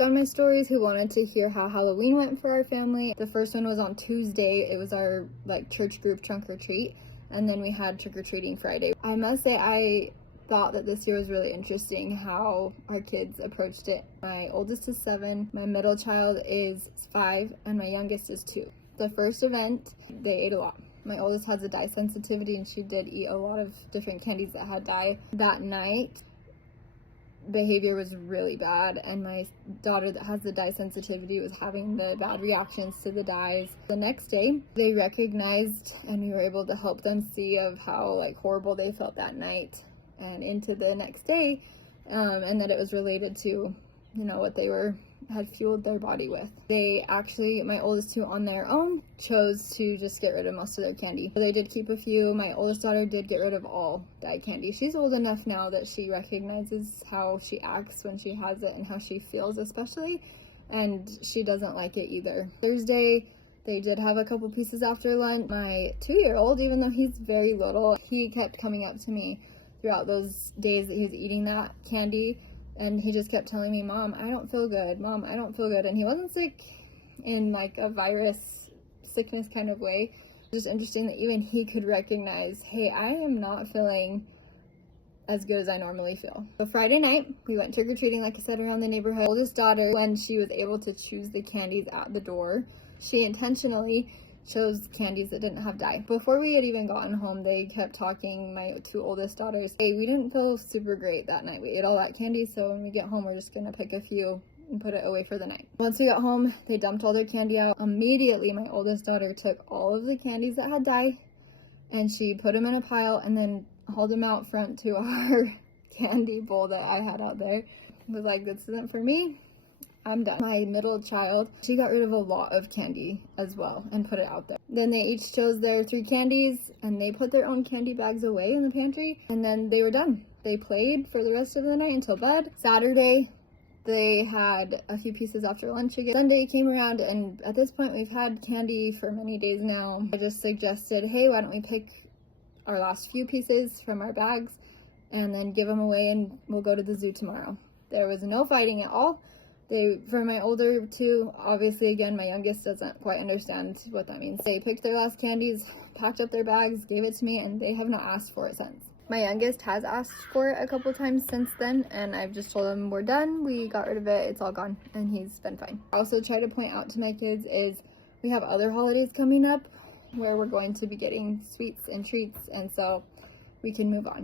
On my stories who wanted to hear how Halloween went for our family. The first one was on Tuesday. It was our church group trunk or treat, and then we had trick-or-treating Friday. I must say I thought that this year was really interesting how our kids approached it. My oldest is 7, my middle child is 5, and my youngest is 2. The first event, they ate a lot. My oldest has a dye sensitivity, and she did eat a lot of different candies that had dye. That night, behavior was really bad, and my daughter that has the dye sensitivity was having the bad reactions to the dyes. The next day they recognized, and we were able to help them see of how horrible they felt that night and into the next day, and that it was related to what they had fueled their body with. They actually, my oldest 2 on their own, chose to just get rid of most of their candy. They did keep a few. My oldest daughter did get rid of all dye candy. She's old enough now that she recognizes how she acts when she has it and how she feels especially, and she doesn't like it either. Thursday, they did have a couple pieces after lunch. My 2-year-old, even though he's very little, he kept coming up to me throughout those days that he was eating that candy, and he just kept telling me, "Mom, I don't feel good. Mom, I don't feel good." And he wasn't sick in a virus sickness kind of way. Just interesting that even he could recognize, hey, I am not feeling as good as I normally feel. So Friday night, we went trick-or-treating, like I said, around the neighborhood. Oldest daughter, when she was able to choose the candies at the door, she intentionally chose candies that didn't have dye. Before we had even gotten home, they kept talking, my 2 oldest daughters, hey, we didn't feel super great that night. We ate all that candy, so when we get home, we're just gonna pick a few and put it away for the night. Once we got home, they dumped all their candy out. Immediately, my oldest daughter took all of the candies that had dye, and she put them in a pile and then hauled them out front to our candy bowl that I had out there. Was like, this isn't for me. I'm done. My middle child, she got rid of a lot of candy as well and put it out there. Then they each chose their 3 candies, and they put their own candy bags away in the pantry, and then they were done. They played for the rest of the night until bed. Saturday, they had a few pieces after lunch again. Sunday came around, and at this point we've had candy for many days now. I just suggested, hey, why don't we pick our last few pieces from our bags and then give them away, and we'll go to the zoo tomorrow. There was no fighting at all. For my older 2, obviously, again, my youngest doesn't quite understand what that means. They picked their last candies, packed up their bags, gave it to me, and they have not asked for it since. My youngest has asked for it a couple times since then, and I've just told him we're done, we got rid of it, it's all gone, and he's been fine. I also try to point out to my kids is we have other holidays coming up where we're going to be getting sweets and treats, and so we can move on.